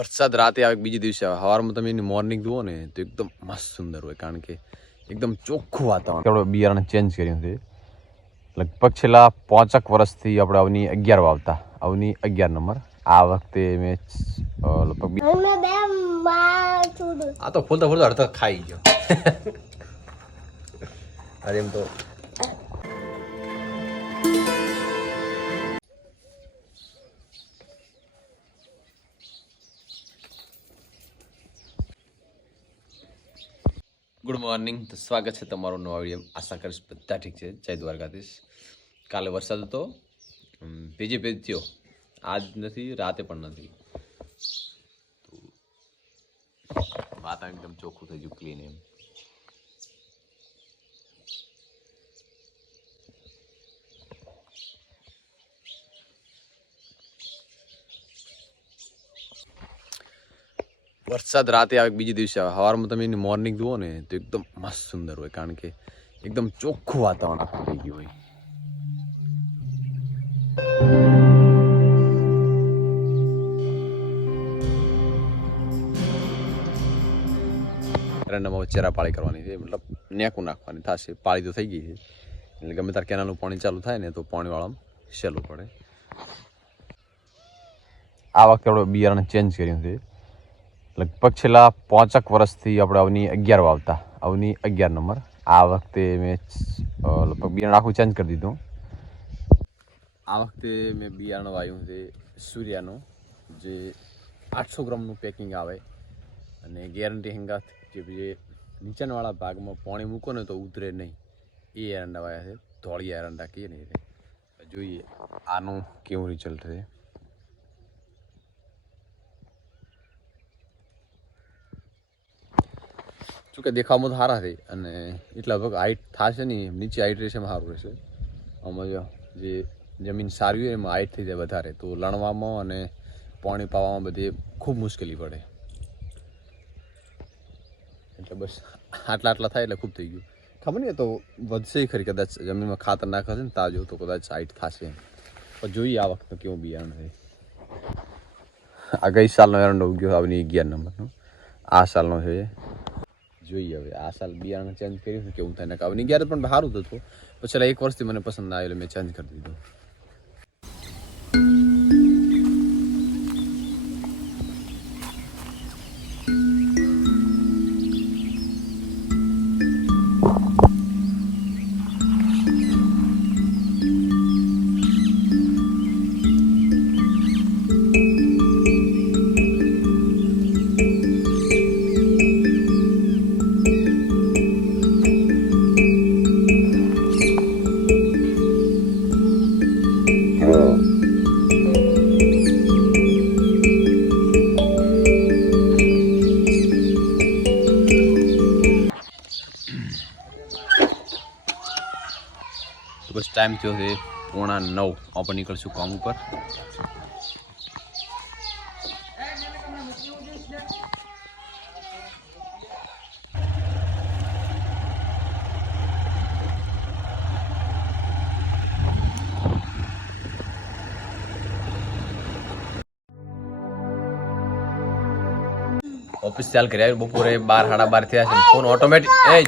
વરસાદ રાતે આવે બીજે દિવસે આવે? સવારમાં તમે એની મોર્નિંગ જુઓ ને તો એકદમ મસ્ત સુંદર હોય કારણ કે એકદમ ચોખ્ખું વાતાવરણ. આપણે બિયારણ ચેન્જ કર્યું છે. લગભગ છેલ્લા પાંચક વર્ષથી આપણે અવની અગિયાર વાવતા. અવની અગિયાર નંબર. આ વખતે મેં લગભગ બી- અમે બે માં છોડું આ તો ફૂલતા ફૂલતા અડધો ખાઈ ગયો. અરે એમ તો ગુડ મોર્નિંગ તો સ્વાગત છે તમારું નવા વીડિયો આશા કરીશ બધા ઠીક છે. જય દ્વારકાધીશ. કાલે વરસાદ હતો. ભેજે ભેજ થયો. આજ નથી, રાતે પણ નથી. વાતાવરણ એકદમ ચોખ્ખું થઈ ગયું ક્લીન એમ. વરસાદ રાતે આવે બીજે દિવસે આવે. સવારમાં તમે એની મોર્નિંગ જુઓ ને, તો એકદમ મસ્ત સુંદર હોય, કારણ કે એકદમ ચોખ્ખું વાતાવરણ આખું થઈ ગયું હોય. એરંડામાં ચેરા પાળી કરવાની છે. મતલબ નેકું નાખવાની થશે. પાળી તો થઈ ગઈ છે. એટલે ગમે ત્યારે કેનાલનું પાણી ચાલુ થાય ને, તો પાણીવાળામાં સહેલું પડે. આ વખતે આપણે બિયારણ ચેન્જ કર્યું છે. લગભગ છેલ્લા પાંચક વર્ષથી આપણે અવની અગિયાર વાવતા. અવની અગિયાર નંબર. આ વખતે મેં લગભગ બિયારણ આખું ચેન્જ કરી દીધું. આ વખતે મેં બિયારણ વાવ્યું છે સૂર્યાનું, જે આઠસો ગ્રામનું પેકિંગ આવે. અને ગેરંટી હંગાત જે નીચાણવાળા ભાગમાં પાણી મૂકો ને તો ઉતરે નહીં. એ એરંડા વાયા છે. ધોળી એરંડા કહીએ ને જોઈએ, આનું કેવું રિઝલ્ટ છે. શું કે દેખાવમાં તો સારા છે અને એટલા ભાગ હાઈટ થશે નહીં, નીચે હાઈટ રહેશે એમાં સારું રહેશે. આમાં જો જે જમીન સારી હોય એમાં હાઈટ થઈ જાય વધારે, તો લણવામાં અને પાણી પાવામાં બધી ખૂબ મુશ્કેલી પડે. એટલે બસ આટલા આટલા થાય એટલે ખૂબ થઈ ગયું. ખબર નહીં તો વધશે ખરી કદાચ, જમીનમાં ખાતર નાખશે ને તાજો તો કદાચ હાઈટ થશે પણ જોઈએ આ વખતે કેવું બિયારણ છે. આ ગઈ સાલનો એરંડો ઉગ્યો, આવની અગિયાર નંબરનો. આ સાલનો છે. જોઈએ હવે. આ સાલ બિયારણ ચેન્જ કર્યું કેવું થાય. ને આવની અગિયાર પણ સારું હતું. પછી એક વર્ષથી મને પસંદ આવેલું, મેં ચેન્જ કરી દીધું. બસ ટાઈમ થયો છે પોણા નવ. આપણે નીકળશું કામ ઉપર. ઓફિસ ચાલ કર્યા બપોરે બાર, સાડા બાર થયા છે. ફોન ઓટોમેટિક એ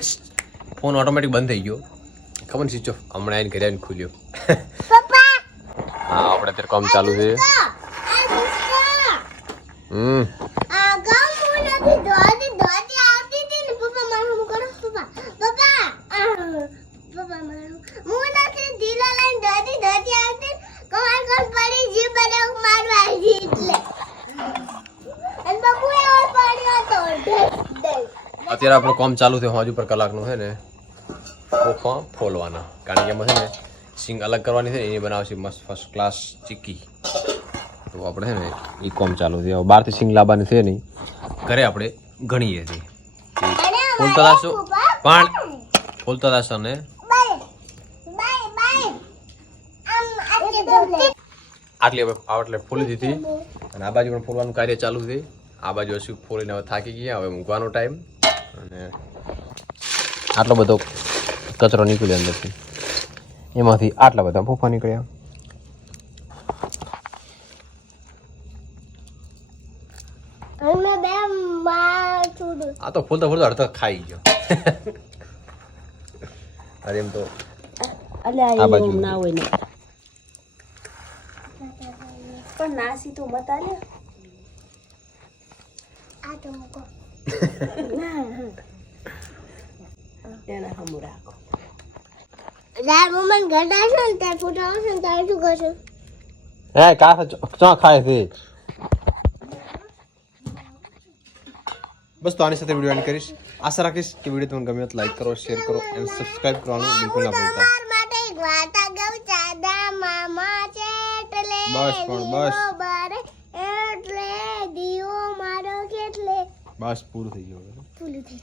ફોન ઓટોમેટિક બંધ થઈ ગયો. ખબર સ્વિચ ઓફ હમણાં આવીને ઘરે આવીને ખુલ્યો. હા આપણે અત્યારે કામ ચાલુ છે. હમ. અત્યારે આપણું કામ ચાલુ થયું હજુ પર કલાકનું છે ને. ફોફા ફોલવાના. કારણ કે એમાં છે ને સિંગ અલગ કરવાની છે ને એની બનાવશે મસ્ત ફર્સ્ટ ક્લાસ ચીક્કી તો આપણે છે ને એ કોમ ચાલુ છે. હવે બહારથી સિંગ લાવવાની છે નહીં. ઘરે આપણે ગણીએ છીએ. ફૂલતા અમારે પણ ફોલતા દાસોને આટલી હવે આટલે ફૂલી દીધી. અને આ બાજુ પણ ફોલવાનું કાર્ય ચાલુ છે. આ બાજુ હશું ફોલીને હવે થાકી ગયા. હવે મૂકવાનો ટાઈમ અને આટલો બધો કચરો નીકળ્યો અંદરથી. એમાંથી આટલા બધા ફોફા નીકળ્યા. અને બે માં છોડું. આ તો ફૂલતા ફૂલતા અડધો ખાઈ ગયો. અરે એમ તો અલ્યા આ બાજુ. ના હોય ને. પણ નાસી તો મતા લે આ તો મૂકો. એના હમું રાખો. દાર મમ્મન ગડા છે ને તાર ફોટો આવશે ને તારે શું કરશું હે કા ચા ખાય છે. બસ તો આની સાથે વીડિયો એન્ડ કરીશ. આશા રાખીશ કે વીડિયો તમને ગમ્યો તો લાઈક કરો શેર કરો અને સબસ્ક્રાઇબ કરવાનું બિલકુલ ના ભૂલતા. બસ પણ બસ. એટલે દીવો મારો કેટલે? બસ પૂરું થઈ ગયું. ભૂલું થઈ